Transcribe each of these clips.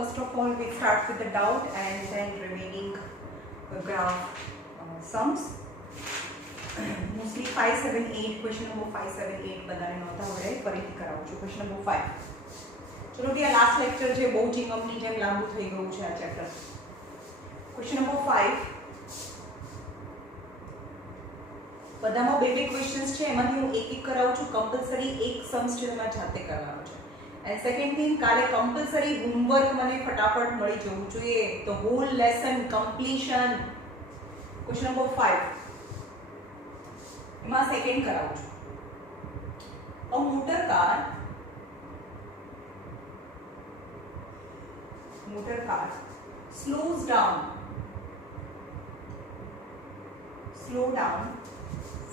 first of all we start with the doubt and then remaining graph sums. Mostly 5, 7, 8 question number 5, 7, 8 બધાને નહોતા આવડે ફરીથી કરાવું છું. question number 5. ચલો કે આ લાસ્ટ લેક્ચર છે બહુ ચિંગમની જેમ લાંબુ થઈ ગયું છે આ ચેપ્ટર. question number 5 બધામાં બે બે ક્વેશ્ચન્સ છે એમાંથી હું એક એક કરાવું છું. કમ્પલસરી એક સમ્સ છે તમારે જાતે કરવાનો છે. એન્ડ સેકન્ડ થિંગ કાલે કમ્પલસરી હોમવર્ક મને ફટાફટ મળી જવું જોઈએ. The whole lesson completion. Question number 5 એમાં સેકન્ડ કરાવું છું. અ motor car slow down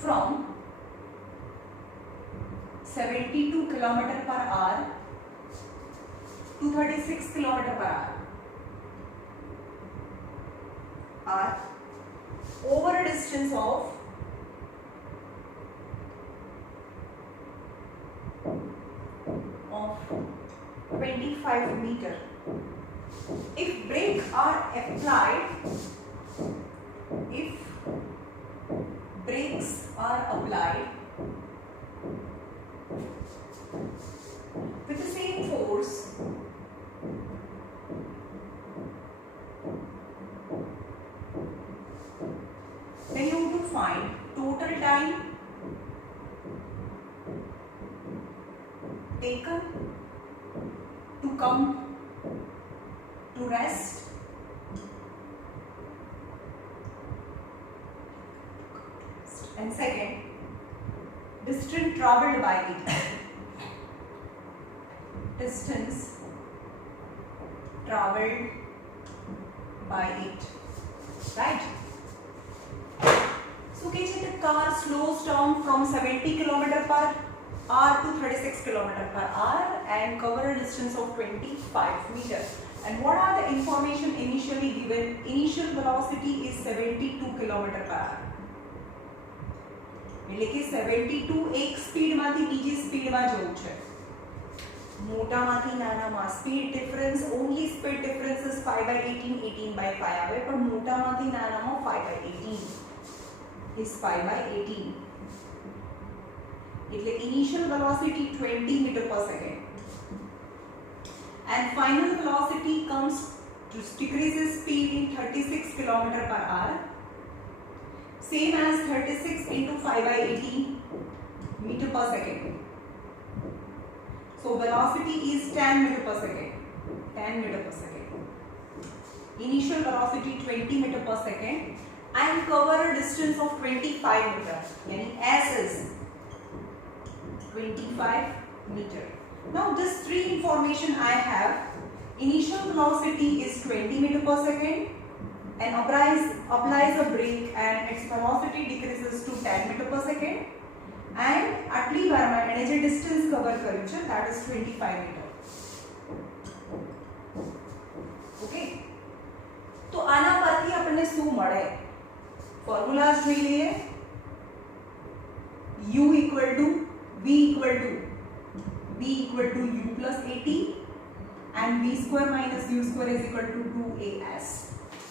from 72 km per hour to 36 km per hour over a distance of 25 meter. If brakes are applied with the same force then you have to find total time taken to come to rest and second distance traveled by it. Distance traveled by it, right? So the car slows down from 70 km per hour to 36 km per hour and cover a distance of 25 meters. And what are the information initially given? Initial velocity is 72 km per hour. એટલે કે 72 એક સ્પીડમાંથી બીજી સ્પીડમાં જવું છે. મોટામાંથી નાનામાં speed difference only speed difference is 5/18 18/5 આવે પણ મોટામાંથી નાનામાં 5/18 is 5/18 એટલે initial velocity 20 meter per second and final velocity comes to decreases speed in 36 km per hour same as 36 into 5/18 meter per second. So velocity is 10 meter per second. 10 meter per second. Initial velocity 20 meter per second and cover a distance of 25 meter. Yani S is 25 meter. Now this three information I have. Initial velocity is 20 meter per second and applies a brake and its velocity decreases to 10 meter per second and આટલી વારમાં એને જે distance cover કર્યું છે that is 25 meter. Okay તો આના પરથી આપણને શું મળે? ફોર્મ્યુલાસ જોઈ લઈએ. u equal to v equal to u plus at and v square minus u square is equal to 2as.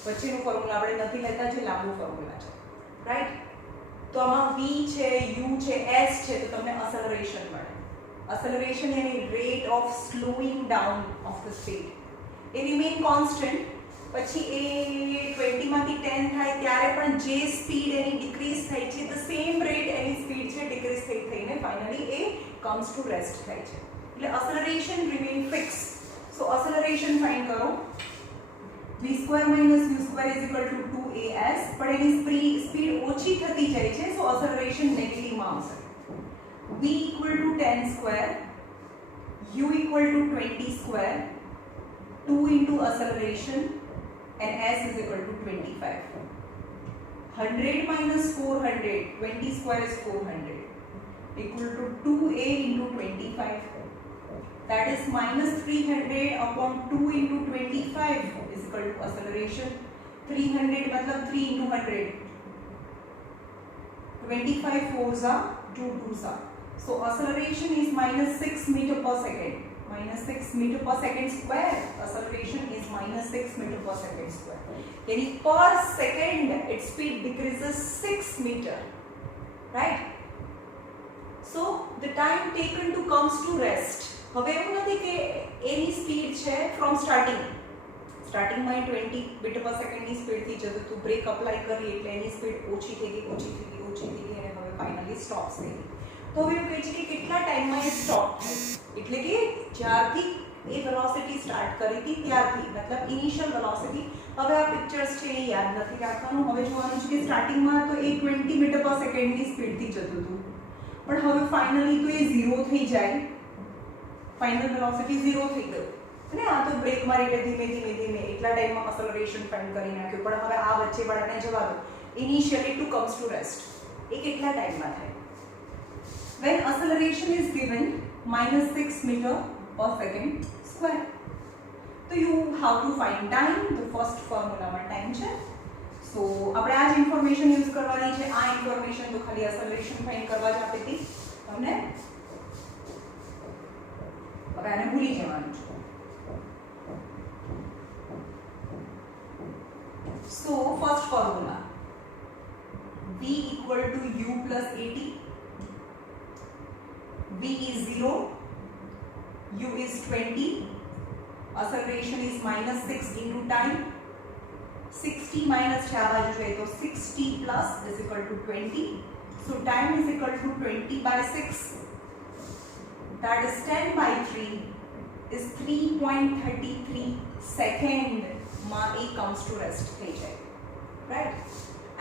વચ્ચેનો ફોર્મ્યુલા આપણે નથી લેતા છે, લાંબુ ફોર્મ્યુલા છે, રાઈટ? તો આમાં v છે, u છે, s છે તો તમને એસેલરેશન મળે. એસેલરેશન यानी rate of slowing down of the speed એ રિમેન કોન્સ્ટન્ટ. પછી એ 20 માંથી 10 થાય ત્યારે પણ જે સ્પીડ એની ડિક્રીઝ થઈ છે ધ સેમ રેટ એની સ્પીડ છે ડિક્રીઝ થઈને finally a comes to rest થાય છે. એટલે acceleration remain fix. So acceleration find કરો. v square minus u square is equal to 2as પણ એની સ્પીડ ઓછી થતી જાય છે સો એસેલરેશન નેગેટિવ માં આવશે. v equal to 10 square u equal to 20 square 2 into acceleration and s is equal to 25. 100 minus 400 20 square is 400 equal to 2a into 25. That is minus 300 upon 2 into 25 is equal to acceleration. 300 मतलब 3 into 100. 25 fours are 2 twos are. So acceleration is minus 6 meter per second. -6 metre per second square, acceleration is -6 metre per second square, यानी per second its speed decreases 6 meter, right? So the time taken to comes to rest. હવે એવું નથી કે એની speed છે ફ્રોમ સ્ટાર્ટિંગમાં 20 મીટર પર સેકન્ડની સ્પીડથી જતું હતું, બ્રેક અપ્લાય કરી એટલે એની સ્પીડ ઓછી થઈ ગઈ અને હવે ફાઇનલી સ્ટોપ થઈ ગઈ. તો હવે એવું કહે છે કે કેટલા ટાઈમમાં એ સ્ટોપ થાય, એટલે કે જ્યારથી એ વેલોસિટી સ્ટાર્ટ કરી હતી ત્યારથી, મતલબ ઇનિશિયલ વેલોસિટી. હવે આ પિક્ચર્સ છે એ યાદ નથી રાખવાનું, હવે જોવાનું છે કે સ્ટાર્ટિંગમાં તો એ 20 મીટર પર સેકન્ડની સ્પીડથી જતું હતું, પણ હવે ફાઇનલી તો એ 0 થઈ જાય, ફાઇનલ વેલોસિટી 0 થઈ ગયું અને આ તો બ્રેક મારી એટલે ધીમે એટલા ટાઈમમાં એક્સેલરેશન ફાઇન્ડ કરી નાખ્યું. પણ હવે આ વચ્ચે વાળાને જવા દો, initially to comes to rest, એ કેટલા ટાઈમમાં થાય? when acceleration is given -6 meter per second square. તો you have to find time. the first formula માં time છે, સો આપણે આ જ ઇન્ફોર્મેશન યુઝ કરવાની છે. આ ઇન્ફોર્મેશન તો ખાલી એક્સેલરેશન ફાઇન્ડ કરવા જ આપી હતી તમને, હવે આને ભૂલી જવાનું છે. So first formula, v equal to u plus at. v is 0, u is 20, acceleration is -6 into time. 60 minus છે આ બાજુ જોઈએ તો 60 plus is equal to 20. So time is equal to 20 by 6. That is 10 by 3 is 3.33 second માં એ comes to rest થઈ જાય, right?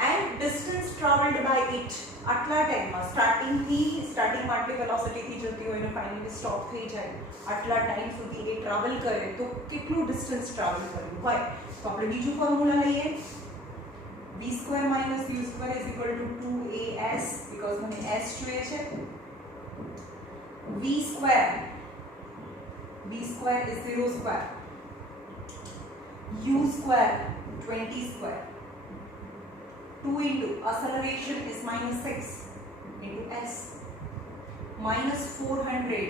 And distance traveled by it, આટલા ટાઈમમાં સ્ટાર્ટિંગમાં આટલી વેલોસિટીથી જતી હોય અને ફાઇનલી સ્ટોપ થઈ જાય, આટલા ટાઈમ સુધી એ ટ્રાવેલ કરે તો કેટલું ડિસ્ટન્સ ટ્રાવેલ કર્યું હોય. તો આપણે બીજું ફોર્મ્યુલા લઈએ, v² - u² is equal to 2as, because મને s જોઈએ છે. v² is 0 square, u² 20 square, 2 into acceleration is -6 into s, -400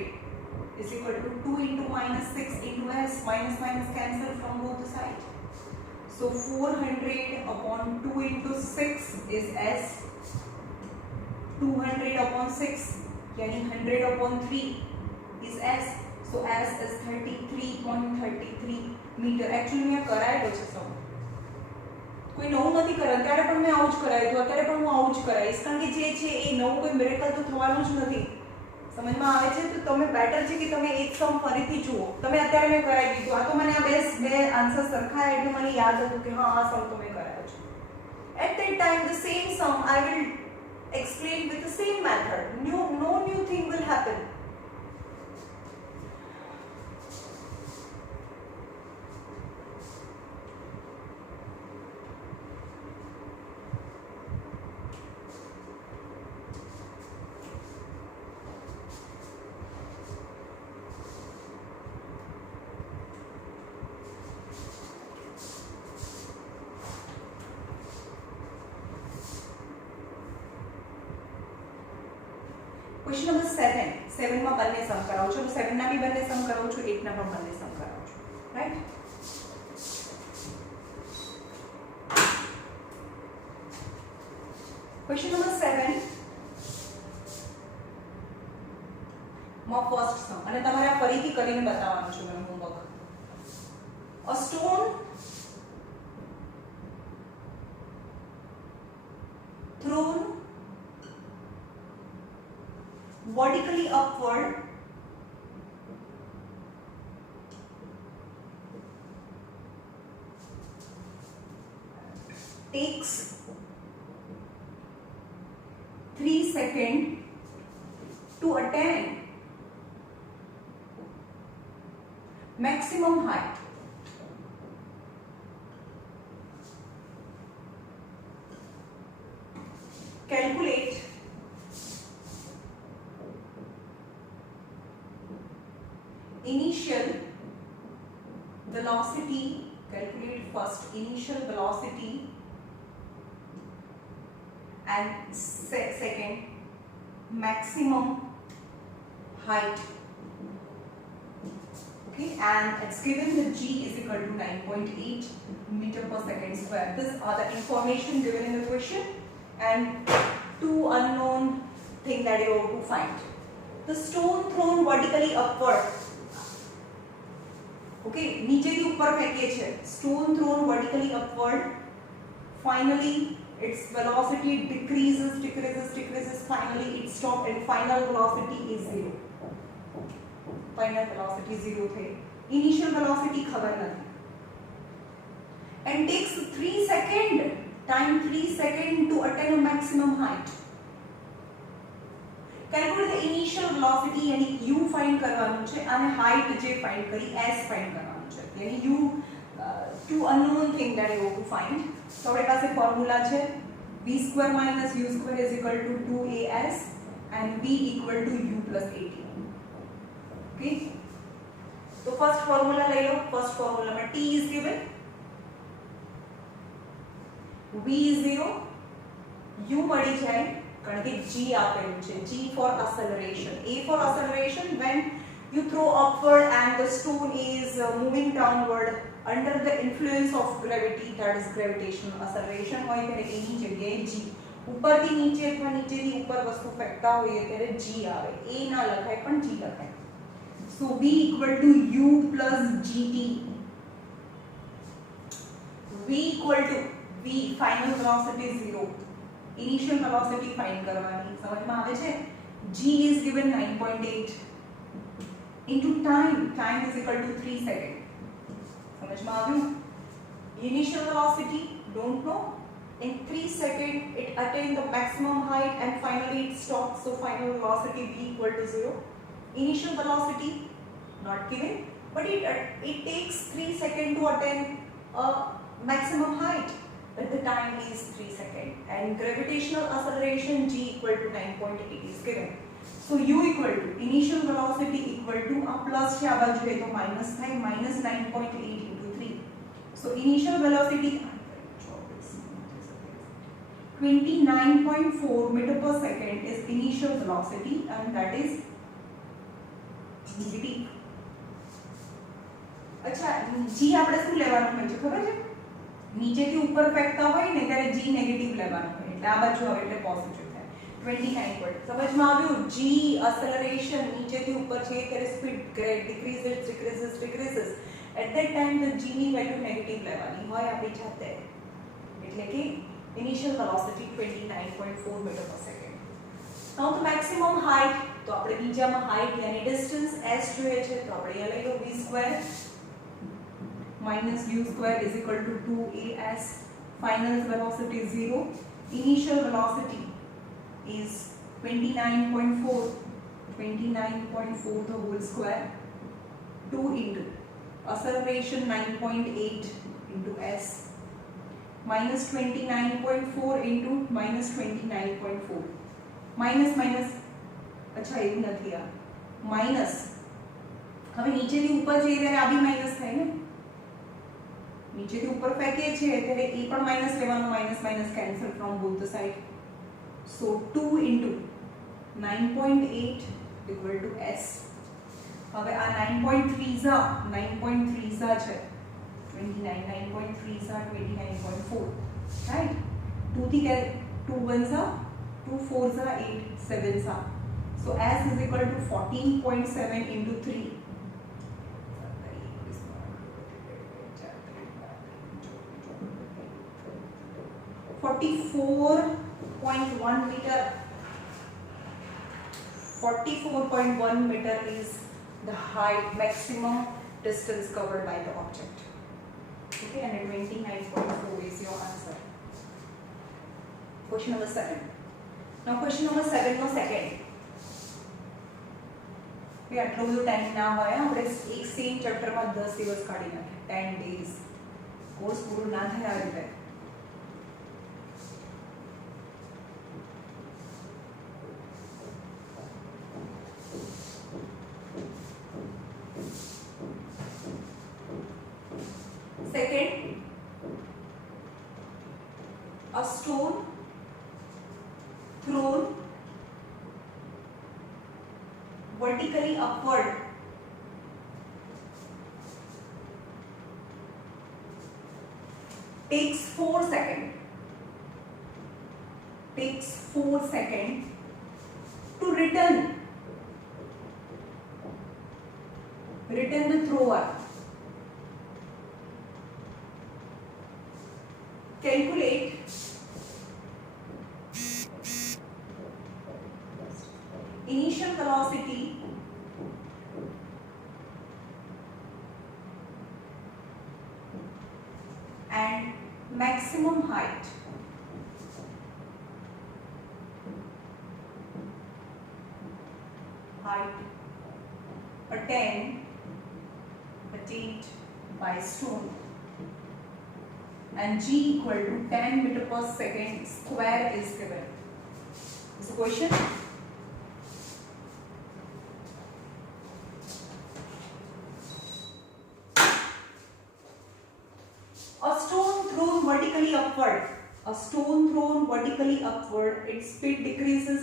is equal to 2 into -6 into s, minus cancel from both the sides. So 400 upon 2 into 6 is s, 200 upon 6 yani 100 upon 3 is s. So s is 33.33 meter. Actually મેં કરાયેલો છે સમ, કોઈ નવું નથી કરાયું, ત્યારે પણ મેં આવું જ કરાયું હતું, અત્યારે પણ હું આવું જ કરાવીશ, કારણ કે જે છે એ નવું કોઈ મિરેકલ તો થવાનું જ નથી. સમજમાં આવે છે? તો તમે બેટર છે કે તમે એક સમ ફરીથી જુઓ. તમે અત્યારે મેં કરાવી દીધું, આ તો મને આ બે આન્સર સરખા એટલે મને યાદ હતું કે હા આ સમ તો મેં કરાયો છે. At that time the same sum I will explain with the same method. No new thing will happen. Question number 7 માં બંને સમ કરાવું છું, 7 ના બી બંને સમ કરાવું છું, 8 ના પણ બંને સમ કરાવું છું, રાઈટ? ક્વેશ્ચન નંબર 7 માં ફર્સ્ટ સમ, અને તમારે આ ફરીથી કરીને બતાવવાનું છે મેં homework. A stone thrown vertically upward takes 3 seconds to attain maximum height. Calculate initial velocity, calculate first initial velocity and second maximum height Okay, and it's given the G is equal to 9.8 meter per second square. These are the information given in the question, and two unknown thing that you have to find. The stone thrown vertically upward. Okay, नीचे की ऊपर फेंकिए छे. Stone thrown vertically upward. Finally, its velocity decreases. Finally, it stops, and final velocity is 0. Final velocity 0 थे. Initial velocity खबर नहीं. And takes 3 seconds. Time 3 seconds to attain a maximum height. Calculate the initial velocity यानी u find करवानुं છે અને height જે find કરી s find કરવાનું છે. यानी u two unknown thing that you have to find. તો આપણી પાસે ફોર્મ્યુલા છે v square minus u square is equal to 2as and v equal to u plus 18. Okay, तो फर्स्ट फॉर्मूला ले लो. फर्स्ट फॉर्मूला में t is given, v is 0, u મળી જાય કારણ કે g આપેલું છે. g for acceleration, a for acceleration when you throw upward and the stone is moving downward under the influence of gravity, that is gravitational acceleration હોય ત્યારે એની જગ્યાએ g. ઉપરથી નીચે અથવા નીચેથી ઉપર વસ્તુ ફેંકતા હોઈએ ત્યારે g આવે. a ના લખાય પણ g લખાય. So v equal to u plus gt. V equal to v final velocity 0. Initial velocity find કરવાની. સમજમાં આવે છે? g is given 9.8 into time. Time is equal to 3 seconds. સમજમાં આવ્યું? Initial velocity don't know. In 3 seconds it attained the maximum height and finally it stops. So final velocity v equal to 0. Initial velocity not given, but it takes 3 seconds to attain a maximum height, but the time is 3 seconds, and gravitational acceleration g equal to 9.8 is given. So u equal to initial velocity equal to a plus છે આ બાજુ એ તો minus થાય, minus 9.8 into 3. So initial velocity 29.4 meter per second is initial velocity, and that is negative. अच्छा, g આપણે શું લેવાનું હોય છે ખબર છે? નીચેથી ઉપર ફેંકતા હોય ને ત્યારે g નેગેટિવ લેવાનું હોય, એટલે આ બાજુ આવે એટલે પોઝિટિવ થાય. 29 પર સમજમાં આવ્યું? g acceleration નીચેથી ઉપર છે ત્યારે speed decreases. At that time the g ની વેલ્યુ નેગેટિવ લેવાની હોય આપણી જાતે, એટલે કે initial velocity 29.4 meter per second. Now the maximum height, તો આપણે બીજામાં height यानी distance s જોઈએ છે, તો આપણે અહીંયા લઈ લો v square minus u square is equal to 2as. Final velocity 0. Initial velocity is 29.4 the whole square. 2 into acceleration 9.8 into s minus 29.4 into minus 29.4. Minus अच्छा એવું નથી આ માઈનસ. હવે નીચેથી ઉપર જઈએ ત્યારે આ બી માઈનસ થાય ને, નીચેથી ઉપર ફેંકીએ છીએ ત્યારે એ પણ માઈનસ લેવાનું. Minus cancel from both the side. So 2 into 9.8 equal to s. હવે આ 9.3 ઝા છે 29. 9.3 ઝા 29.4, રાઈટ? 2 થી 2 1 ઝા 2 4 ઝા 8 7 Jha. So s is equal to 14.7 into 3. 44.1 meter. 44.1 meter is the height, maximum distance covered by the object. Okay, and 29.4 is your answer. Question number 7. Now question number 7 no second. આટલો બધો ટાઈમ ના હોય, આપણે એક સેમ ચેપ્ટરમાં 10 દિવસ કાઢી નાખીએ, 10 days. કોર્સ પૂરો ના થાય આ રીતે. Second, a stone thrown vertically upward takes 4 seconds to return the thrower. Calculate initial velocity and maximum height. Attained by stone, and g equal to 10 meter per second square is given. Is the question? A stone thrown vertically upward, its speed decreases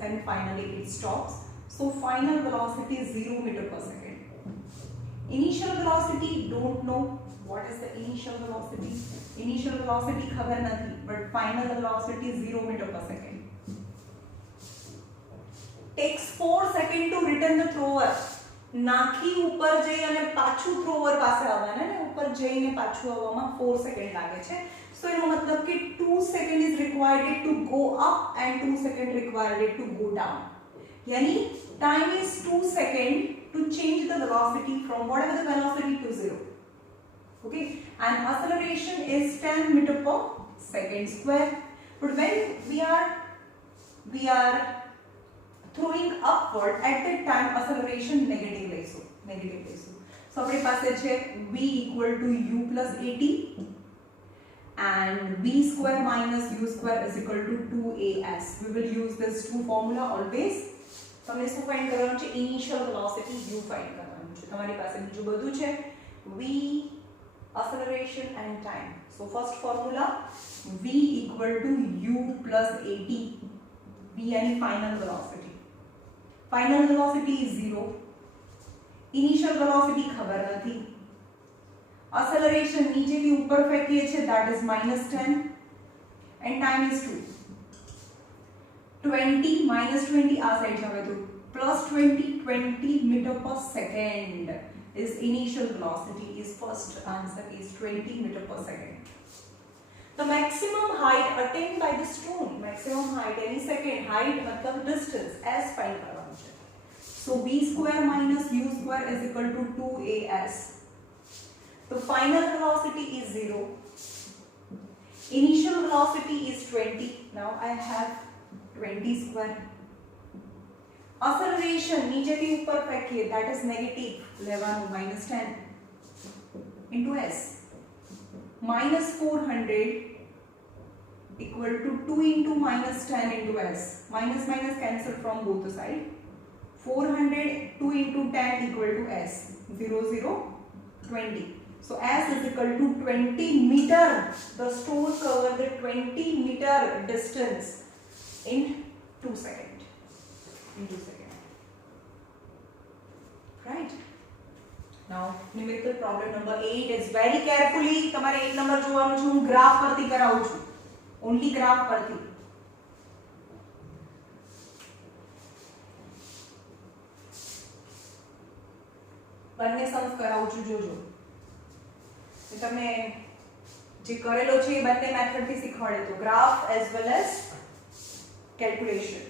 and finally it stops. So final velocity is 0 meter per second. Initial velocity, don't know what is the initial velocity. Initial velocity खबर नहीं, but final velocity 0 meter per second. Takes 4 seconds to return the thrower. નાખી ઉપર જઈ અને પાછું થ્રોવર પાસે આવવાના ને ઉપર જઈને પાછું આવવામાં 4 સેકન્ડ લાગે છે. સો એનો મતલબ કે 2 second is required to go up and 2 second required to go down. यानी time is 2 seconds to change the velocity from whatever the velocity to 0. Okay, and acceleration is 10 meter per second square. But when we are throwing upward, at that time acceleration negative લેશું. So આપણી પાસે છે v equal to u plus at and v square minus u square is equal to 2as. We will use this two formula always. તમને શું ફાઇન્ડ કરવાનું છે? Initial velocity u find કરવાનું છે. તમારી પાસે બીજું બધું છે v, acceleration and time. So first formula v equal to u plus at. v यानी final velocity. Final velocity is 0. Initial velocity ખબર નથી. Acceleration નીચેથી ઉપર ફેંકીએ છે, that is -10 and time is 2. 20 minus 20 આ સાઈડ જવે તો plus 20 meter per second is initial velocity. Is first answer is 20 meter per second. The maximum height attained by the stone, maximum height any second height मतलब distance as find करवाना है. So v square minus u square is equal to 2as. The final velocity is 0. Initial velocity is 20. Now I have 20 square. Acceleration नीचे થી ઉપર ફેંકીએ, that is negative લેવાનું -10 into s. Minus 400 equal to 2 into minus 10 into s. Minus cancel from both the side. 400 2 into 10 equal to s. 0 0 20. So s is equal to 20 meter. The stone covered the 20 meter distance in 2 seconds. Right? Now numerical problem number 8 is very carefully તમારે 8 નંબર જોવાનું છે. હું ગ્રાફ પરથી કરાવું છું, only graph પરથી. બંને સમ્સ કરાવું છું, જોજો. તમે જે કરેલો છે એ બંને મેથડ થી શીખવાડે તો graph as well as calculation.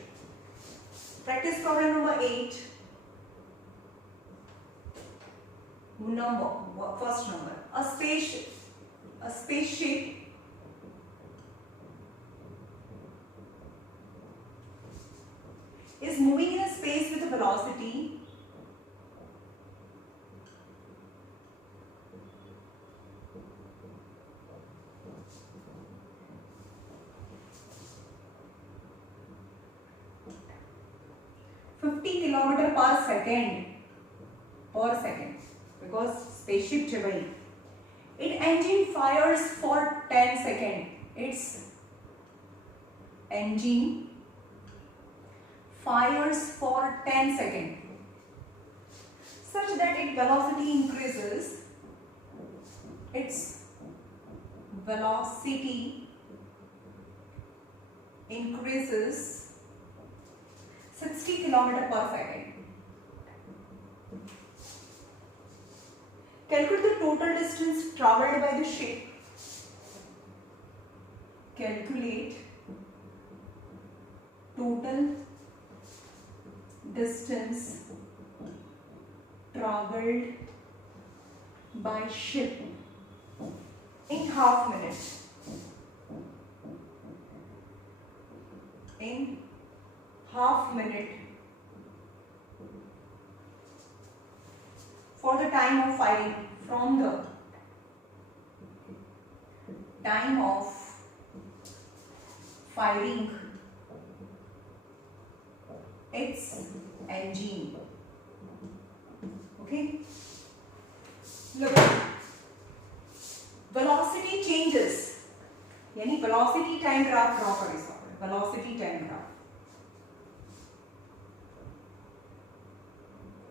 Practice problem number 8. First number. A spaceship is moving in a space with a velocity kilometer per second because spaceship છે ભાઈ. Its engine fires for 10 seconds. Its engine fires for 10 seconds such that its velocity increases. Its velocity increases 60 km per second. Calculate the total distance traveled by the ship. Calculate total distance traveled by ship in half minute. In half minute for the time of firing, from the time of firing its engine. Okay, look, velocity changes, यानी velocity time graph draw करें. Velocity time graph.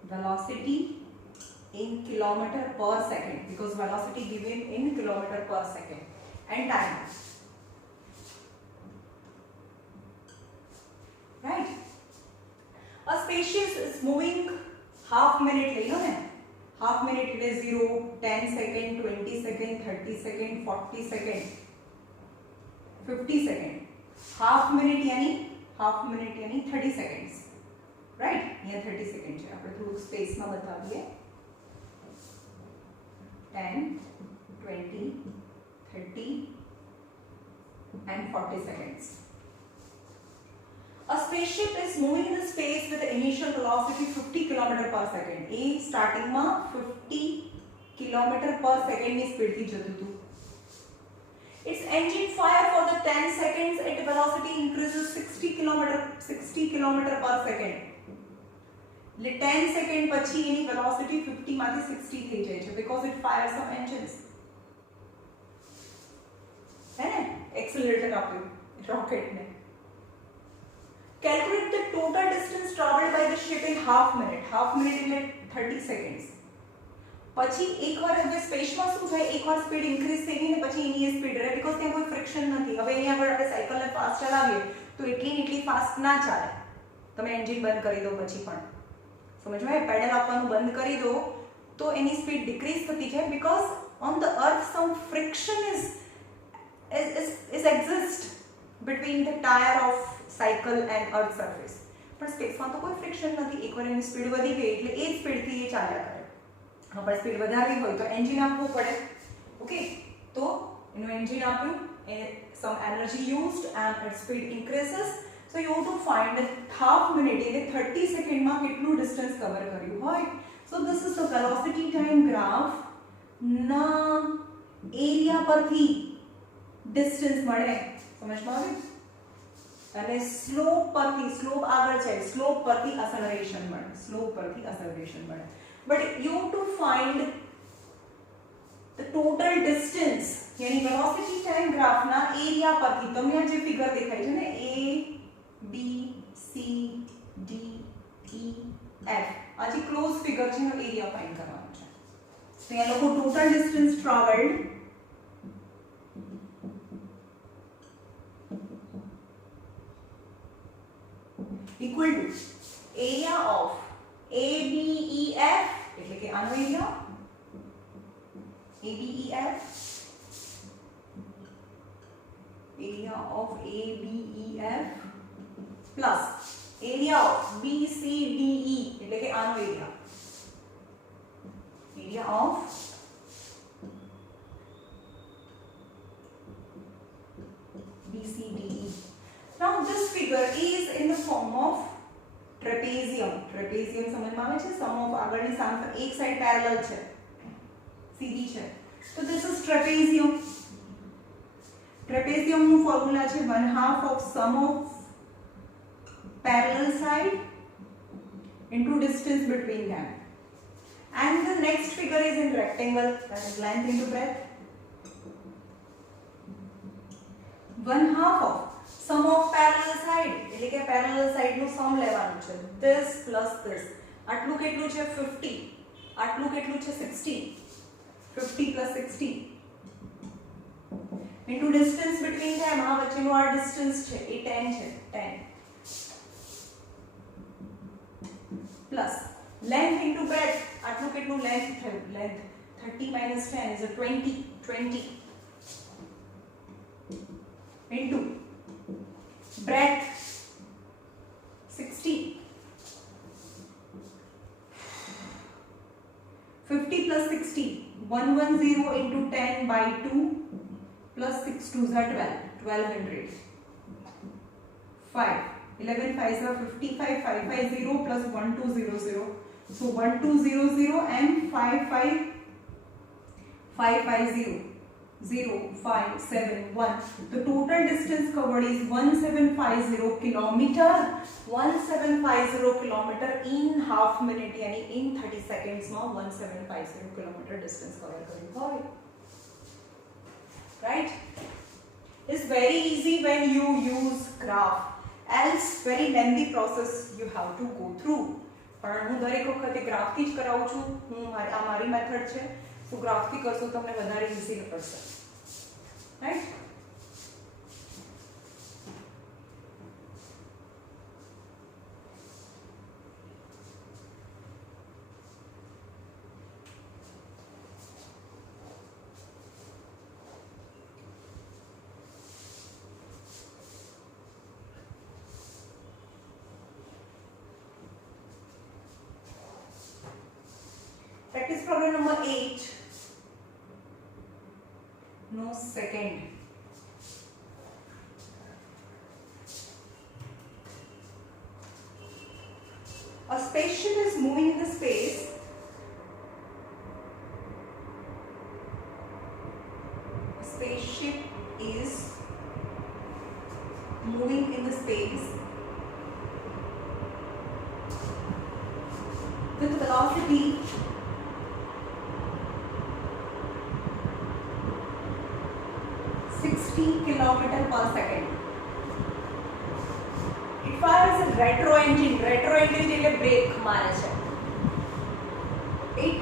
Velocity in kilometer per second, because velocity given in kilometer per second, and time. Right? A spaceship is moving half minute, ले लो ना. Half minute it is 0, 10 second, 20 second, 30 second, 40 second, 50 second. Half minute यानी 30 seconds. Right, यहाँ 30 सेकंड છે. આપણે થોડું સ્પેસમાં બતાવીએ. 10, 20, 30 and 40 seconds. A spaceship is moving in the space with the initial velocity 50 km per second. એ સ્ટાર્ટિંગમાં 50 km per second ની સ્પીડથી જતું હતું. Its engine fire for the 10 seconds at velocity increases 60 km per second. 10 સેકન્ડ પછી એની વેલોસિટી 50 માંથી 60 થઈ જાય છે because it fires some engines. है ना, एक्सेलरेटर आप्યું rocket ને. Calculate the total distance traveled by the ship in half minute. Half minute એટલે 30 seconds. પછી એકવાર હવે સ્પેસમાં શું થાય, એકવાર સ્પીડ ઇન્ક્રીઝ થઈ ગઈ ને પછી એની એ સ્પીડ રહે because ત્યાં કોઈ ફ્રિક્શન નથી. હવે અહીંયા આગળ આપણે સાયકલને ફાસ્ટ ચલાવીએ તો એટલી ફાસ્ટ ના ચાલે. તમે એન્જિન બંધ કરી દો પછી પણ સમજવા, પેડલ આપવાનું બંધ કરી દો તો એની સ્પીડ ડિક્રીઝ થતી જાય because on the earth some friction is exist between the tire of cycle and earth surface. પણ સ્પેસમાં તો કોઈ ફ્રિક્શન નથી. એકવાર એની સ્પીડ વધી ગઈ એટલે એ સ્પીડથી એ ચાલ્યા કરે. આપણે સ્પીડ વધારવી હોય તો એન્જિન આપવું પડે. ઓકે, તો એનું એન્જિન આપ્યું, some energy used and its speed increases. So you have to find that half minute એટલે 30 સેકન્ડ માં કેટલું ડિસ્ટન્સ કવર કર્યું હોય. So this is the velocity time graph ના એરિયા પરથી ડિસ્ટન્સ મળે. સમજમાં આવે? અને સ્લોપ પરથી, સ્લોપ આગળ છે, સ્લોપ પરથી એસેલરેશન મળે, સ્લોપ પરથી એસેલરેશન મળે. But you have to find the total distance, यानी velocity time graph ના એરિયા પરથી. તમને આ જે ફિગર દેખાય છે ને A B C D E F, આ જે ક્લોઝ ફિગર છે એનો એરિયા ફાઇન્ડ કરવાનો છે. તો અહીંયા લખો total distance travelled equal to area of ABEF, એટલે કે આનો area ABEF, area of ABEF plus area of BCDE, એટલે કે આનો area, area of BCDE. Now this figure is in the form of trapezium. Trapezium સમજમાં આવે છે? સમ ઓફ આગળની સામે એક સાઈડ પેરેલલ છે, સીધી છે. So this is trapezium. Trapezium નું ફોર્મ્યુલા છે 1/2 of sum of parallel side into distance between them. And the next figure is in rectangle, that is length into breadth. 1/2 of sum of parallel side, એટલે કે parallel side નું સમ લેવાનું છે. this plus this, આટલું કેટલું છે 50, આટલું કેટલું છે 60, 50 plus 60. ઇન્ટુ ડિસ્ટન્સ બિટવીન ધેમ, આ વચ્ચેનું આ ડિસ્ટન્સ છે એ 10 છે, 10 પ્લસ લેન્થ ઇન્ટુ બ્રેડથ, આટલું કેટલું લેન્થ થયું, લેન્થ 30 minus 10 is a 20 into breadth 60, 50 plus 60, 110 into 10 by 2 plus 6 2s are 1200, 5 11 5s are 55, 550 plus 1200, so 1200 and 550 0571. The total distance covered is 1750 kilometer. 1750 kilometer in half minute, yani in 30 seconds માં 1750 kilometer distance cover કર્યું હોય. Right? It's very easy when you use graph. Else very lengthy process you have to go through. પણ હું દરેક વખતે ગ્રાફથી જ કરાવું છું. આ મારી મેથડ છે. તો ગ્રાફથી કરશો તમને વધારે ઈઝી પડશે, right? Practice problem number 8. No second. A spaceship is moving in the space. A spaceship is moving in the space with velocity 60 kilometer per second. It fires a retro engine. Retro engine એટલે બ્રેક મારે છે. It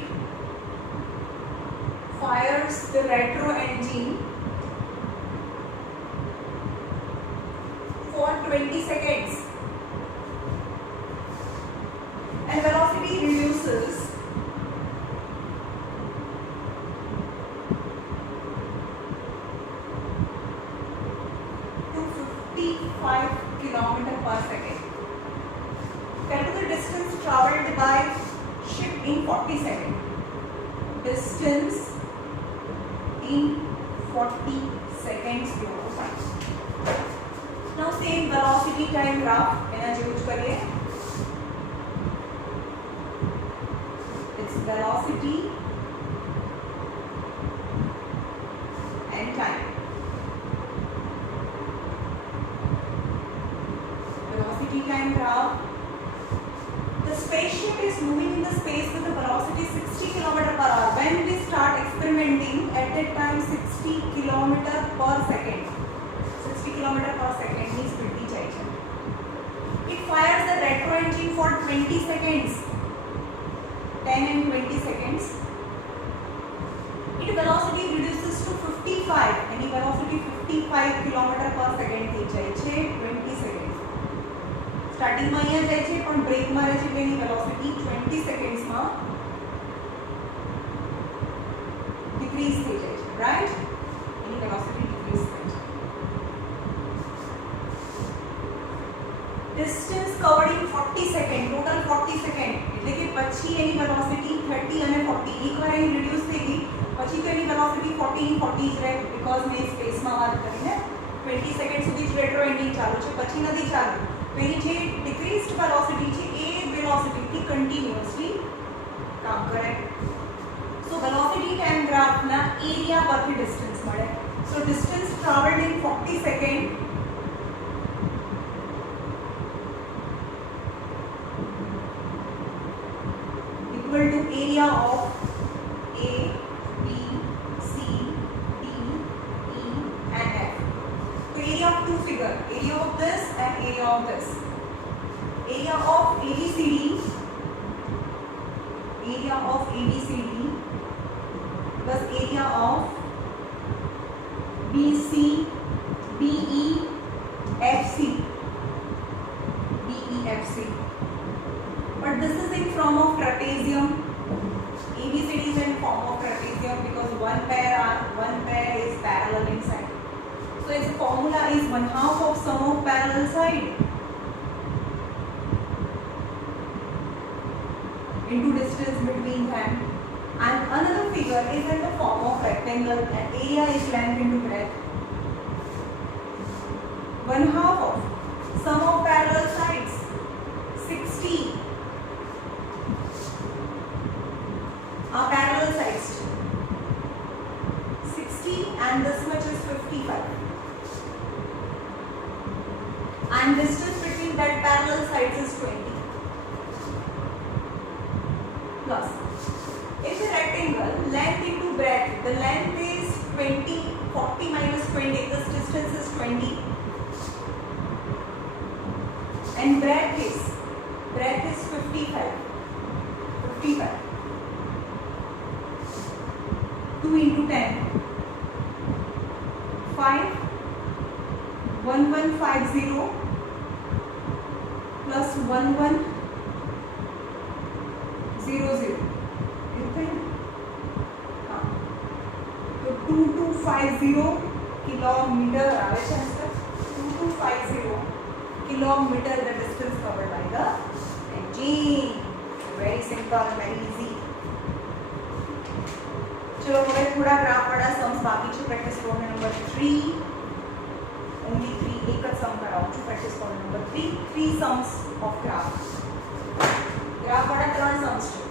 fires the retro engine for 20 seconds and velocity reduces to 55 kilometer per second. Calculate the distance traveled by ship in 40 seconds. Distance in 40 seconds you have to find. Now same velocity time graph એના જેવું જ કરીએ. It's velocity and time. Velocity time graph. The spaceship is moving in the space with a velocity 60 km per hour. When we start experimenting, at that time 60 km per second. 60 km per second means 20 જાય. It fires the retro engine for 20 seconds. 10 and 20 seconds. Its velocity reduces to 55. Any velocity 55 km per second થઈ જાય છે 20 seconds. Starting માં અહીંયા જાય છે પણ બ્રેક મારે છે એટલે એની velocity 20 seconds માં decrease થઈ જાય છે, right? એની velocity decrease થાય છે. Distance covered in 40 seconds, total 40 seconds. એટલે કે પછી એની velocity 30 અને 40 એકવાર એની reduce થઈ ગઈ પછી તો એની velocity 40 in 40 જ રહે because મેં સ્પેસમાં વાત કરીને 20 સેકન્ડ સુધી જ રેટ્રો એન્ડિંગ ચાલુ છે પછી નથી ચાલુ. તો એની જે ડિક્રીઝડ વેલોસિટી છે એ વેલોસિટીથી કન્ટિન્યુઅસલી કામ કરે. સો વેલોસિટી ટાઈમ ગ્રાફના એરિયા પરથી ડિસ્ટન્સ મળે. So distance travelled in 40 second equal to area of A, B, C, D, E and F. So area of two figure, area of this and area of this. Area of ABCD plus area of BC, BE, FC, BEFC. But this is in form of trapezium. ABCD is in form of trapezium because one pair is parallel inside. So its formula is 1/2 of sum of parallel side into distance between them. And another figure is in the form of rectangle and area is length into breadth. 1/2 of sum of parallel sides 60 are parallel sides 60 and this much is 55 and distance between that parallel sides is 20 plus in the rectangle length into breadth, the length is 20, 40 minus 20, this distance is 20 and breadth is 55 2 into 10 5 1150 plus 1100 तो 2250 किलोमीटर આવે છે આન્સર 2250 kilometre the distance covered by the engine. Very simple, very easy. चलो હવે થોડા ગ્રાફ વાળા सम्स બાકી છે. Practice problem number 3 only 3 એક જ સમ કરાવું છું. Practice problem number 3 sums of graph વાળા 3 सम्स છે.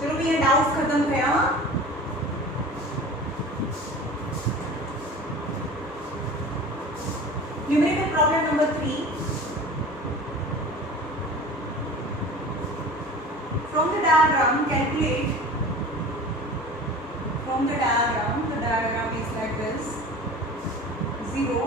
चलो ये डाउट्स खत्म थया. Numerical problem number 3. From the diagram calculate. From the diagram is like this. 0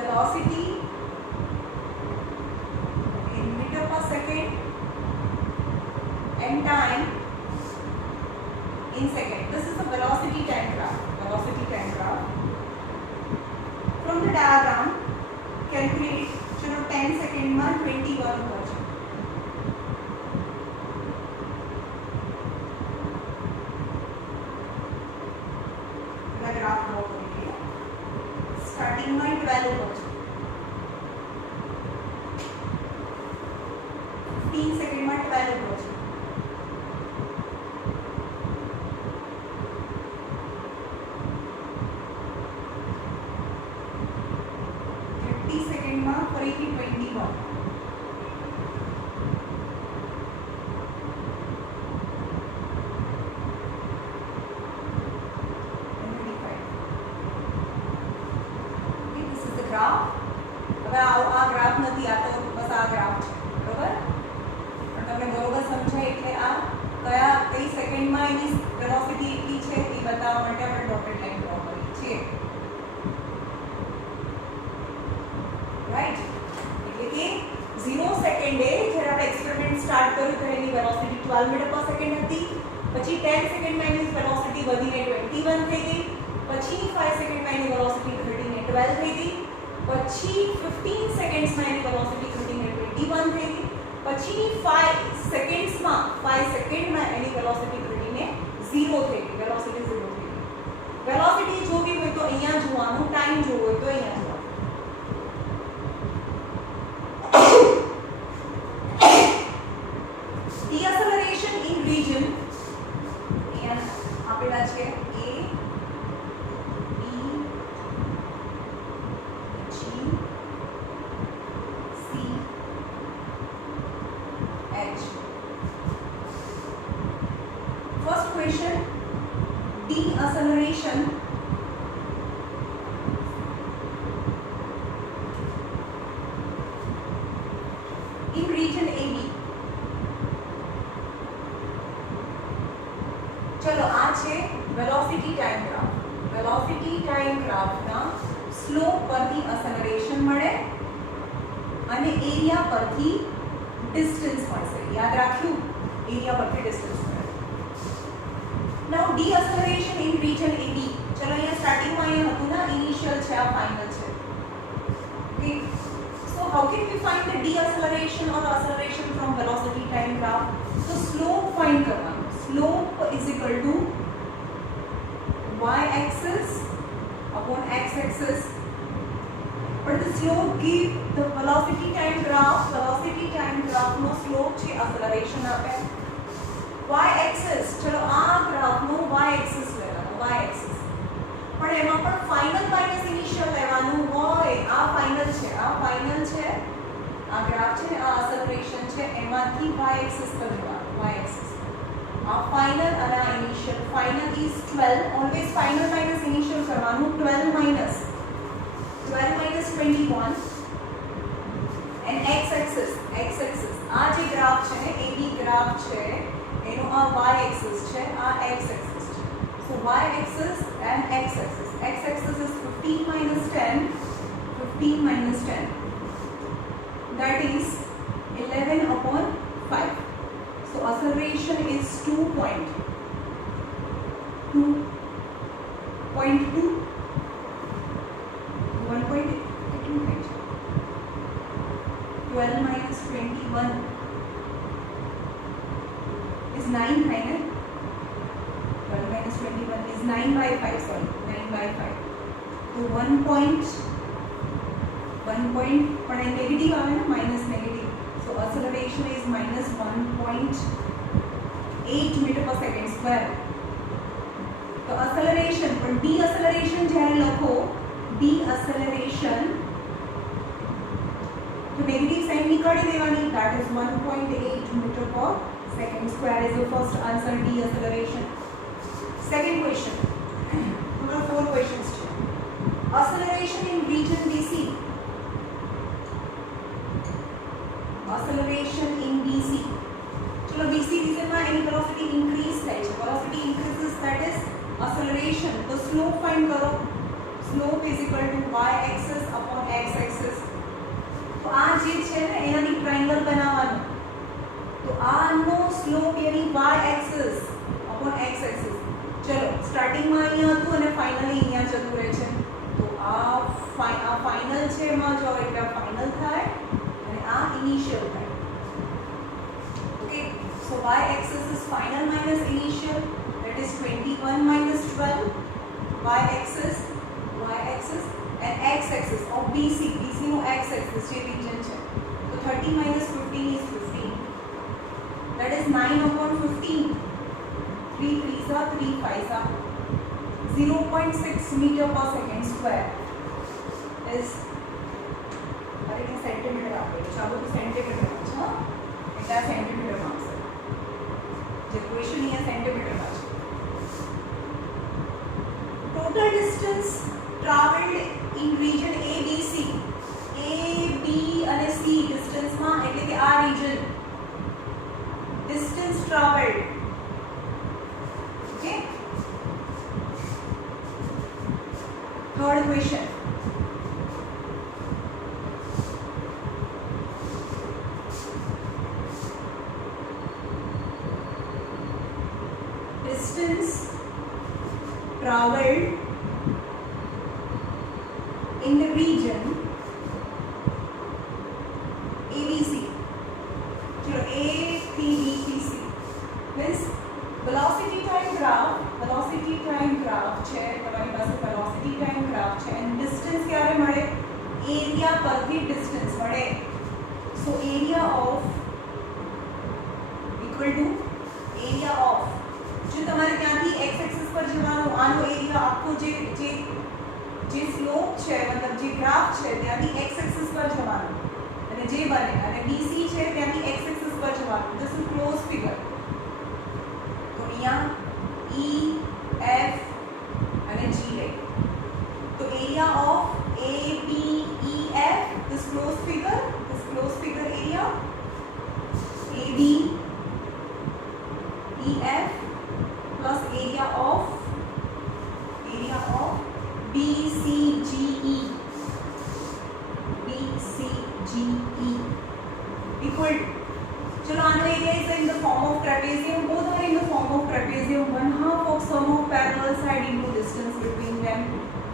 velocity in meter per second and time in second. This is the velocity time graph. From the diagram calculate. चलो 10 सेकंड में 21 हो जाए. Graph draw करेंगे. स्टार्टिंग में 12 हो जाए. 15 सेकंड में 12 हो जाए. 30 सेकंड में फरीથી 21. ग्राफ. હવે આ ગ્રાફ નથી, આ તો બસ આ ગ્રાફ છે, બરોબર? પણ તમને બરોબર સમજાય એટલે આ કઈ સેકન્ડમાં એની વેલોસિટી એટલી છે એ બતાવવા માટે આપણે ડોટેડ લાઈન ડ્રો કરી છે, રાઈટ? એટલે કે 0 સેકન્ડે જ્યારે આપણે એક્સપેરિમેન્ટ સ્ટાર્ટ કર્યું ત્યારે એની વેલોસિટી 12 મીટર પર સેકન્ડ હતી. પછી 10 સેકન્ડમાં એની વેલોસિટી વધીને 21 થઈ ગઈ. પછી 5 સેકન્ડમાં એની વેલોસિટી ઘટીને 12 થઈ ગઈ. પછી 15 સેકન્ડ્સમાં એની વેલોસિટી ઘટીને 21 થઈ ગઈ. પછી 5 સેકન્ડમાં એની વેલોસિટી ઘટીને 0 થઈ ગઈ. વેલોસિટી 0 થઈ ગઈ. વેલોસિટી જોવી હોય તો અહીંયા જોવાનું, ટાઈમ જોવો હોય તો અહીંયા જોવાનું. Deceleration in region અહીંયા આપેલા છે A, B, G, C, h. First question, deceleration in region AB. चलो आज है velocity time graph. Velocity time graph ना स्लोप परથી एक्सेलरेशन મળે અને એરિયા પરથી ડિસ્ટન્સ મળશે. યાદ રાખ્યું, એરિયા પરથી ડિસ્ટન્સ મળે. નાઉ ડીએક્સેલરેશન ઇન રીજન AB. ચલો અહીંયા સ્ટાર્ટિંગમાં અહીંયા હતું ના, ઇનિશિયલ છે, આ ફાઇનલ છે. Okay, so how can we find the deceleration or acceleration from velocity time graph? So slope find કરવાનું. Slope is equal to y axis upon x axis. But the slope give the velocity time graph no slope છે acceleration આપે. y axis, ચલો આ ગ્રાફ નો y axis લેવાનો, y axis. પણ એમાં પણ final minus initial લેવાનું હોય. આ ફાઇનલ છે, આ ગ્રાફ છે, આ acceleration છે, એમાંથી y axis પર લેવાનું, y axis. Final and initial. Final is 12. Always final minus initial करवानु. 12 minus 21 and x axis. આ જે ગ્રાફ છે ને, AB ગ્રાફ છે, એનો આ y axis છે, આ x axis છે. So y axis and x axis. X axis is 15 minus 10. That is 11 upon 5. So acceleration is 2.2. 1.2 12 minus 21 is 9 final. 12 minus 21 is 9 by 5. Sorry, 9 by 5. So 1 point પણ એ નેગેટિવ આવે ને, minus negative. So acceleration is minus 1.8 meter per second square. तो acceleration पर deceleration જ્યારે લખો, deceleration तो नेगेटिव साइन निकाળી દેવાની. that is 1.8 meter per second square is the first answer, deceleration. Second question, total 4 questions છે. acceleration in region BC. Acceleration in BC. चलो BC region में any velocity increase થાય છે. velocity increases, that is acceleration. तो slope find करो. slope is equal to y axis upon x axis. तो આ જે છે ને એનાથી ટ્રાયંગલ બનાવવાનું. તો આનો સ્લોપ यानी y axis upon x axis. ચલો સ્ટાર્ટિંગમાં અહીંયા હતું અને ફાઇનલી અહીંયા જતું રહે છે. તો આ ફાઇનલ છે, એમાં જો એટલે ફાઇનલ થાય અને આ ઇનિશિયલ થાય. Okay, so y axis is final minus initial, that is 21 minus 12. y axis and x axis of BC no x axis જે region છે. તો 30 minus 15 is 15. That is 9 upon 15. 3 3s are 3 5s are 0.6 meter per second square is centimetre આપે છે. ચાલો તો સેન્ટીમીટર માં છે. એટલે આ સેન્ટીમીટર માં આવશે. જે ક્વેશ્ચન અહીંયા સેન્ટીમીટર માં છે. Total distance travelled in region ABC. A, B અને C ડિસ્ટન્સ માં, એટલે કે આ region distance travelled. Okay, third question. Distance traveled in the region ABC. चलो A, P, B, P, C means velocity time graph છે. તમારી પાસે velocity time graph છે and distance ક્યારે મળે? એરિયા પરથી distance મળે. So area of equal to area of, જો તમારે ત્યાંથી x axis પર જવાનું, આનો એરિયા આખો જે સ્લોપ છે, મતલબ જે ગ્રાફ છે ત્યાંથી x axis પર જવાનું અને જે બને, અને BC છે ત્યાંથી x axis પર જવાનું. this is close figure. तो यहाँ E, F and G ले. तो area of A, B, E, F, this close figure area A, B, E, F plus area of B, C, G, E. Equal to, चलो आनो area is in the form of trapezium. Both are in the form of trapezium. 1/2 of sum of parallel side into distance between them.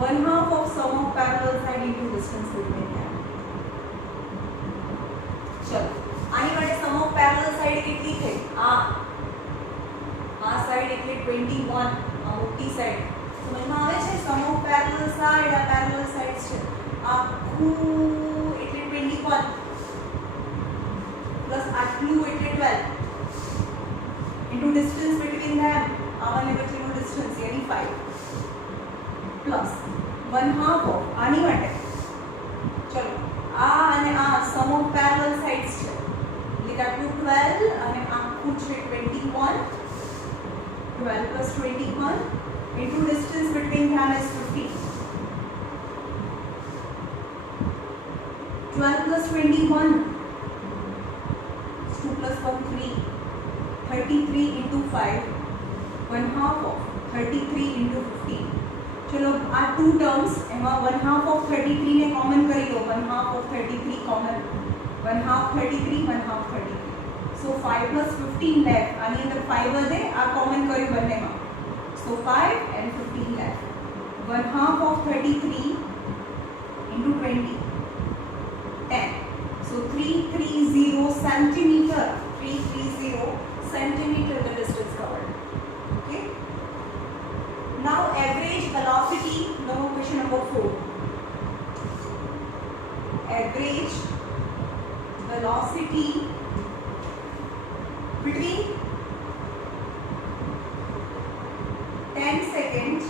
1/2 of sum of parallel side into distance between them. चलो आनी वाले sum of parallel side कितनी थे? आ side એટલે 21, આ મોટી side. સમજમાં આવે છે? sum of parallel side આ parallel sides છે. આખું એટલે 21 plus આટલું એટલે 12 into distance between them આવાને વચ્ચેનો distance यानी 5 plus 1/2 of આની માટે ચલો આ અને આ sum of parallel sides છે એટલે આટલું 12 અને આખું છે 21 12 plus 21 into distance between them is 50 12 plus 21 2 plus 1 3 33 into 5 1/2 of 33 into 15 चलो आ टू टर्म्स एमा 1/2 of 33 ने कॉमन કરી લો 1/2 of 33 कॉमन 1/2 33 1/2 33 so 5 plus 15 left આની અંદર 5 વધે આ કોમન કર્યું બંનેમાં so 5 and 15 left 1/2 of 33 into 20 10 so 330 centimeter 330 centimeter the distance covered. Okay, now average velocity, now question number 4. Average velocity between 10 seconds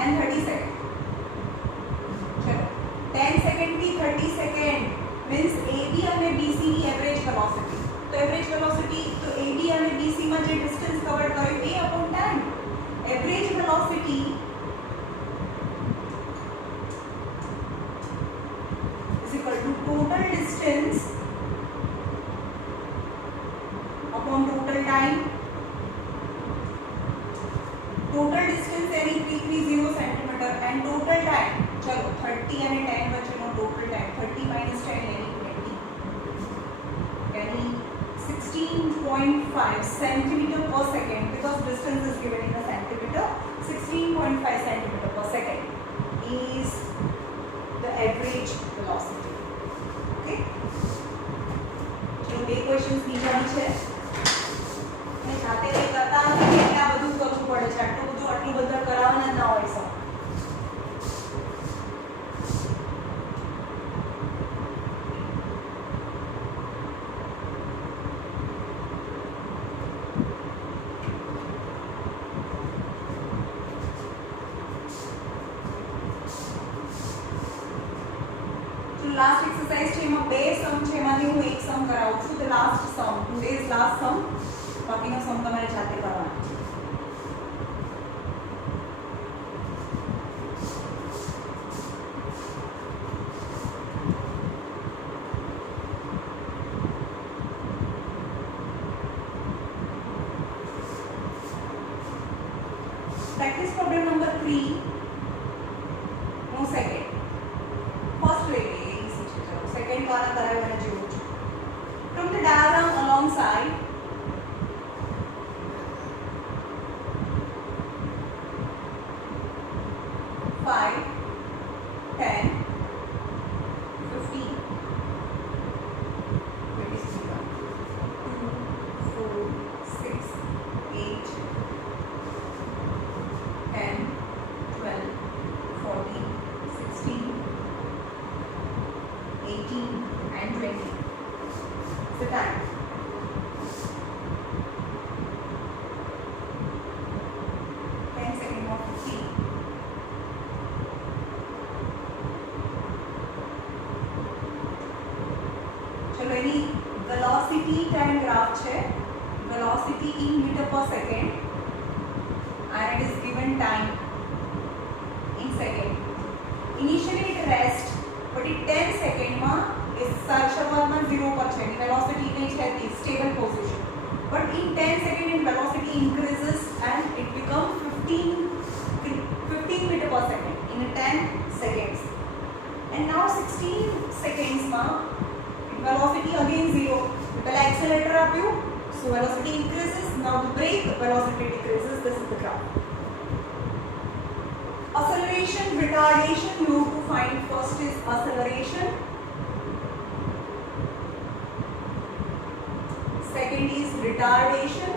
and 30 seconds. चलो 10 second की 30 second means AB અને BC ની average velocity. तो average velocity तो AB અને BC માં જે distance cover કર્યું A upon time. Average velocity is equal to total distance upon total time. Total distance यानी 330 centimeter and total time चलो 30 and 10 वच्चेनो total time 30 minus 10 यानी 20 यानी 16.5 centimeter per second because distance is given in the centimeter 16.5 centimeter per second is the average velocity. Okay, चलो બે क्वेश्चंस બીજા भी છે मैं જાતે કઈ કરતા નથી એટલે આ બધું કરવું પડે છે આટલું બધું કરાવવાના ના હોય સર लास्ट एक्सरसाइज છે એમાં બે સમ છે એમાંથી હું એક સમ કરાવું છું the last sum today's last sum બાકીનો સમ તમારે જાતે કરવાનો practice problem number 3 no second first way second वाला कराया मैंने जो from the diagram alongside five 10 15 26 2 4 6 8 10 12 time graph છે velocity in meter per second and it is given time in second. Initially it rest but in 10 second માં એ શરૂઆતમાં 0 પર છે, velocity કઈ છે તે stable position, but in 10 second in velocity increases and it becomes 15 meter per second in 10 seconds. And now 16 seconds માં velocity again 0. પહેલા accelerator આપ્યું, so velocity increases, now the brake velocity decreases. This is the graph. Acceleration, retardation, you have to find. First is acceleration, second is retardation,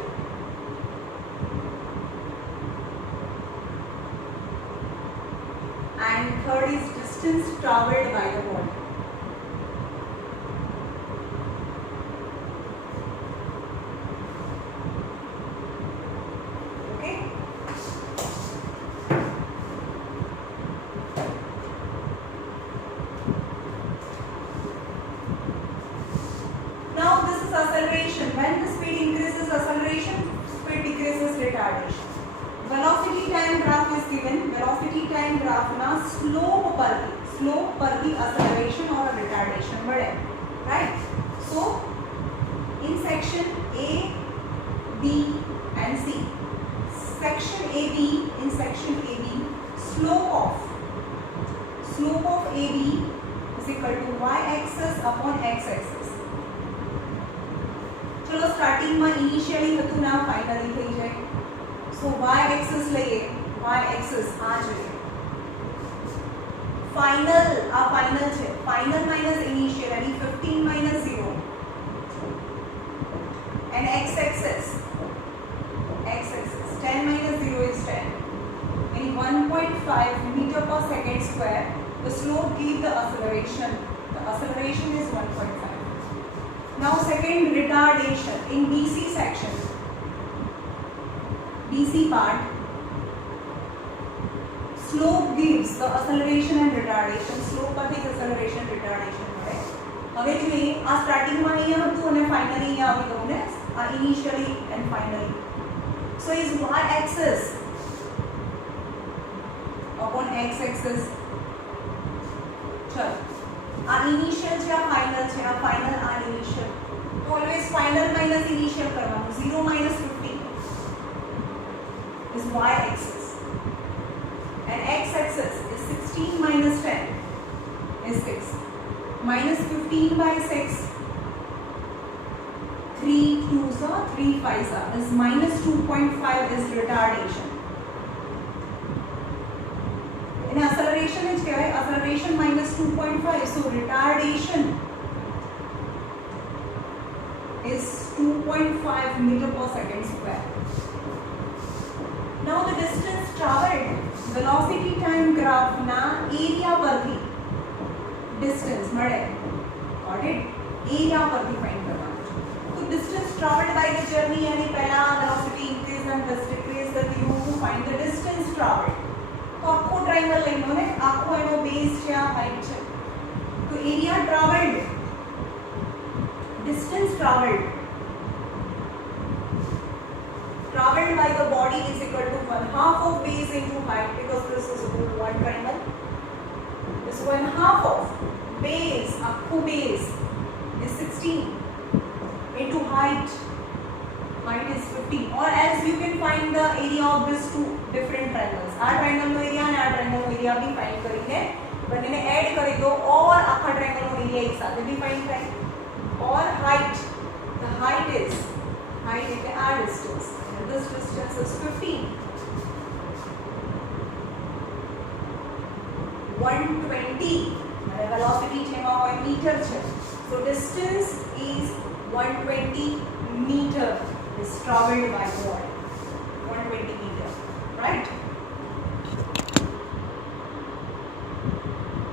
and third is distance traveled by the body. Okay. Now this is acceleration. When the speed increases acceleration, speed decreases retardation. Velocity time graph is given. Velocity time graph na slope पर ही acceleration और retardation बढ़े, right? So in section A, B and C, section AB, in section AB, slope of AB is equal to y-axis upon x-axis. चलो starting में initially હતું ના finally થઈ જાય. So y-axis લઈએ, y-axis આ જોઈએ. Final છે, final minus initial यानी 15 minus 0, and x-axis 10 minus 0 is 10, यानी 1.5 meter per second square. The slope gives the acceleration is 1.5. Now second, retardation in BC section, BC part. Slope gives the acceleration and retardation. Slope પરથી acceleration retardation મળે. હવે જોઈએ આ સ્ટાર્ટિંગ માં અહીંયા હતું અને ફાઇનલી અહીંયા આવી ગયું ને, આ initially and finally. So is y axis upon x axis. ચલો આ initial છે, આ final છે, આ final, આ initial. તો always final minus initial કરવાનું. 0 minus 15 is y axis. And x-axis is 16 minus 10 is 6. Minus 15 by 6, 3 2s are 3 5s are is minus 2.5 is retardation. In acceleration is kya acceleration minus 2.5, so retardation is 2.5 meter per second square. Now the distance traveled, velocity time graph na area પરથી distance મળે, got it? area પરથી find કરવાનું છે. So distance traveled by the journey यानी पहला velocity increase and decrease that you have to find the distance traveled. तो આખો ટ્રાયંગલ લઈ લો ને, આખો એનો બેઝ છે, આ હાઈટ છે. તો area traveled, distance traveled by the body is equal to 1/2 of base into height, because this is one triangle. This 1/2 of base, akhu base is 16 into height is 15, or else you can find the area of these two different triangles. આ triangle નો area અને આ triangle નો area भी find કરીને બંનેને એડ કરી દો, और આખા triangle નો area એક સાથે भी find થાય. or height, the height એટલે આ distance. This distance is 15. 120 and velocity છે એમાં હોય મીટર છે. So distance is 120 meter is traveled by the body. 120 meter, right?